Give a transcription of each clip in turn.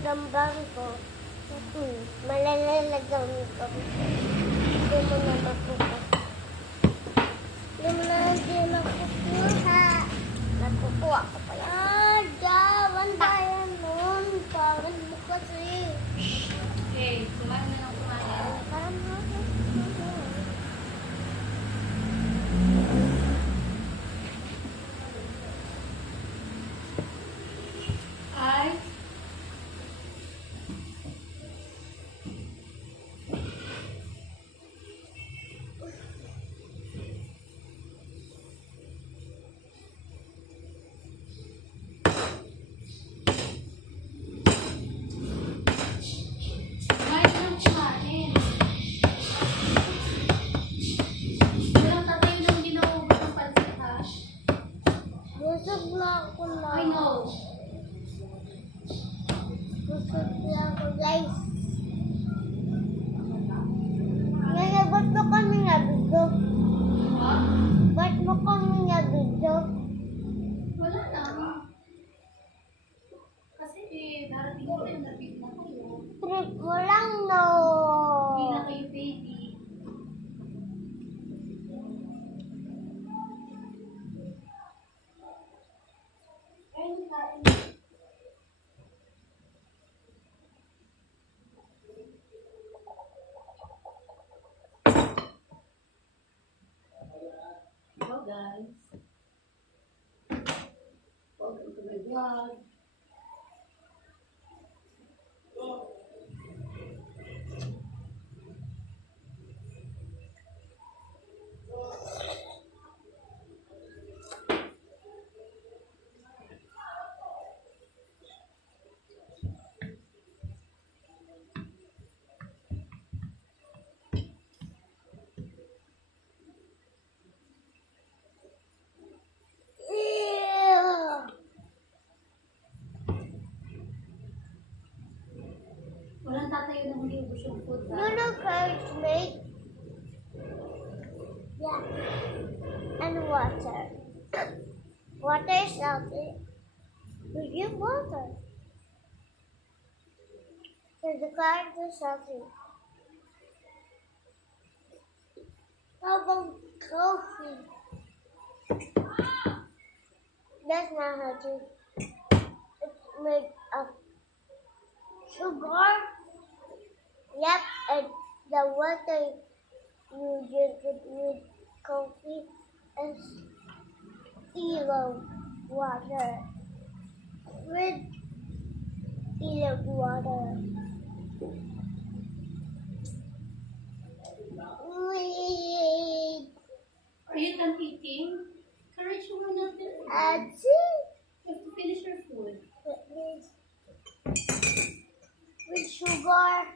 ng bangko. Malalalagang ko. Hindi mo na makukuha. Hindi mo na hindi makukuha. Nakukuha ko pala. Jawan tayo nun. Parang mo kasi. Okay, kumain na lang kumain. Parang mo. Ay, kumain na lang kumain. Walang tatayo lang din ako ng pansit, ha? Busog na ako na. I know. Busog na ako, guys. Ngayon, ba't mo kami nabidyo? Ha? Ba't mo kami nabidyo? Wala na. Kasi darating ko yung nabig na kayo. Trip mo lang, no. Hindi na kayo baby. Ayun, kain. Hello guys. Welcome to my vlog. Ew. Walang tatayo na hindi ubos yung food. You know curd mate? Yeah. And water. Water is salty. We give water. So the curd is salty. How about coffee? That's not healthy. It's made of sugar. Yep, and the water you drink it with coffee is yellow water. With yellow water. Wait. Are you done eating? Courage, you will not finish. That's You it. have to finish your food. With sugar.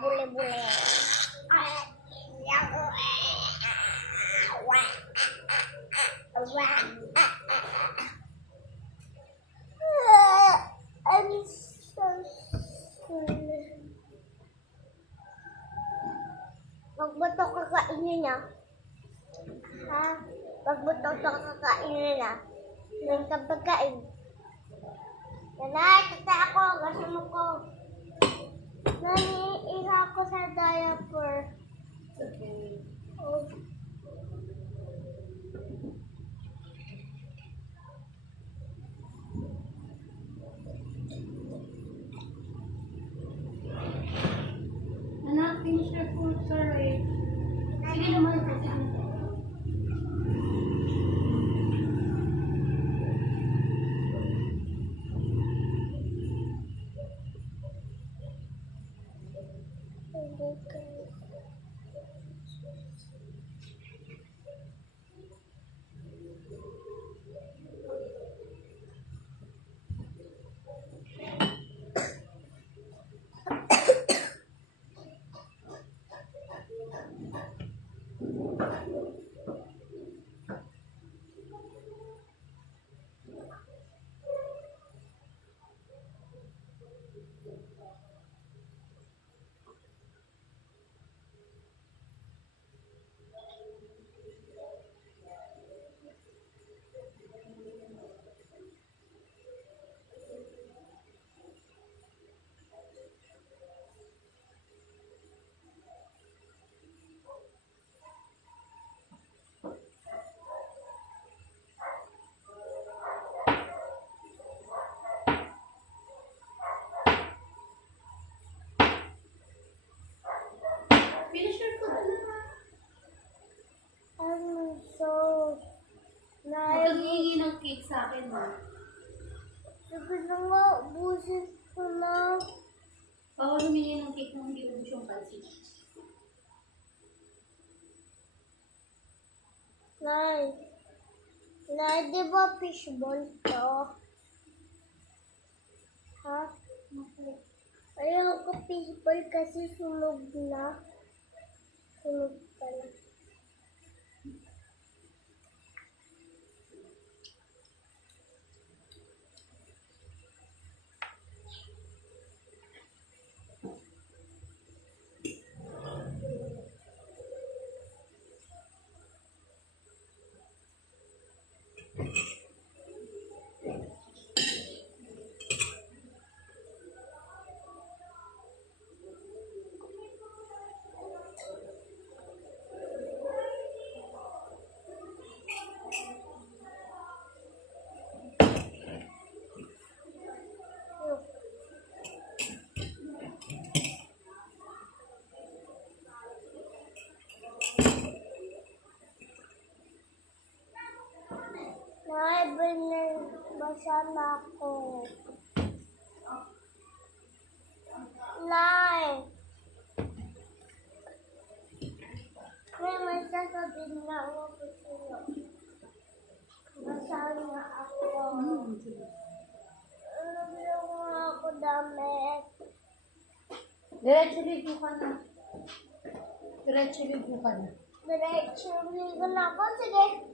Bule-bule. I'm so sorry. Wag mo ito kakainin na. Ha? Wag mo ito kakainin na. Ngayon ka pagkain. Nanay, tata ako. Gusto mo ko. Naniiha ako sa diaper. It's okay. Oh. Anak, finish your food, sorry. Sige naman, sige. sa akin, ha? Sige na nga, ubusin ko na. Bawal humingi ng cake nung hindi ubus yung pansit. Nay. Nay, di ba fishball to? Ha? Ayaw ko fishball kasi sunog na. Sunog pala. Nay, binabasa na ako. Nay! May sasabihin na ako sa'yo. Basa na ako. Nabilo ko nga ako damit. Diretso ligo ka na. Diretso ligo ka na. Diretso ligo na ako. Sige.